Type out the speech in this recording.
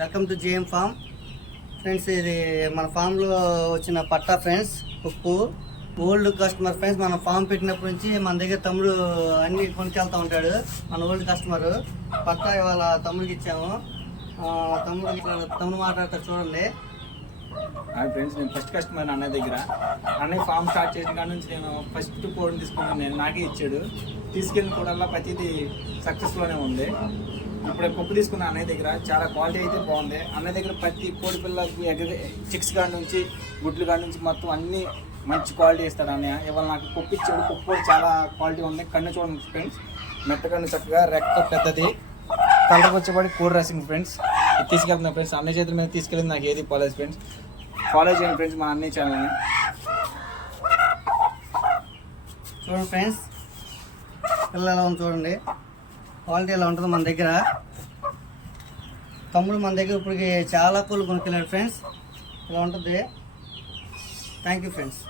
Welcome to JM farm. Friends ఇది మన ఫామ్లో వచ్చిన పట్టా ఫ్రెండ్స్ ఉప్పు. ఓల్డ్ కస్టమర్ ఫ్రెండ్స్ మన ఫామ్ పెట్టినప్పటి నుంచి మన దగ్గర తమ్ముడు అన్ని కొనుకెళ్తా ఉంటాడు మన ఓల్డ్ కస్టమర్. పట్టా ఇవాళ తమ్ముడికి ఇచ్చాము. తమ్ముడు తమ్ముడు మాట్లాడతారు చూడండి. హాయ్ ఫ్రెండ్స్ నేను ఫస్ట్ కస్టమర్ అన్నయ్య దగ్గర. అన్నయ్య ఫామ్ స్టార్ట్ చేసిన కాడ నుంచి నేను ఫస్ట్ కోడిని తీసుకున్నాను నేను నాకే ఇచ్చాడు. తీసుకెళ్ళిన కూడా ప్రతిదీ సక్సెస్లోనే ఉంది. ఇప్పుడు పప్పు తీసుకున్న అన్నయ్య దగ్గర చాలా క్వాలిటీ అయితే బాగుంది. అన్నయ్య దగ్గర ప్రతి కోడి పిల్లకి ఎగ్ చిక్స్ కాడ నుంచి గుడ్లు కాడ నుంచి మొత్తం అన్ని మంచి క్వాలిటీ ఇస్తాడు అన్నయ్య. ఇవాళ నాకు పప్పు ఇచ్చాడు. పప్పు కూడా చాలా క్వాలిటీ ఉంది. కన్ను చూడండి ఫ్రెండ్స్ మెత్తకన్ను చక్కగా రెక్క పెద్దది. కలర్ వచ్చేపాటి కూర డ్రెస్సింగ్ ఫ్రెండ్స్ తీసుకెళ్తున్నాను ఫ్రెండ్స్ అన్నయ్య చేతుల మీద తీసుకెళ్ళింది నాకు ఏది కాలేజ్ ఫ్రెండ్స్ ఫాలో చేయండి ఫ్రెండ్స్ మా అన్నయ్య ఛానల్ని చూడండి ఫ్రెండ్స్ పిల్లలు చూడండి. క్వాలిటీ ఎలా ఉంటుంది మన దగ్గర. తమ్ముడు మన దగ్గర ఇప్పటికి చాలా పూలు కొనుక్కెళ్ళాడు ఫ్రెండ్స్. ఇలా ఉంటుంది. Thank you friends.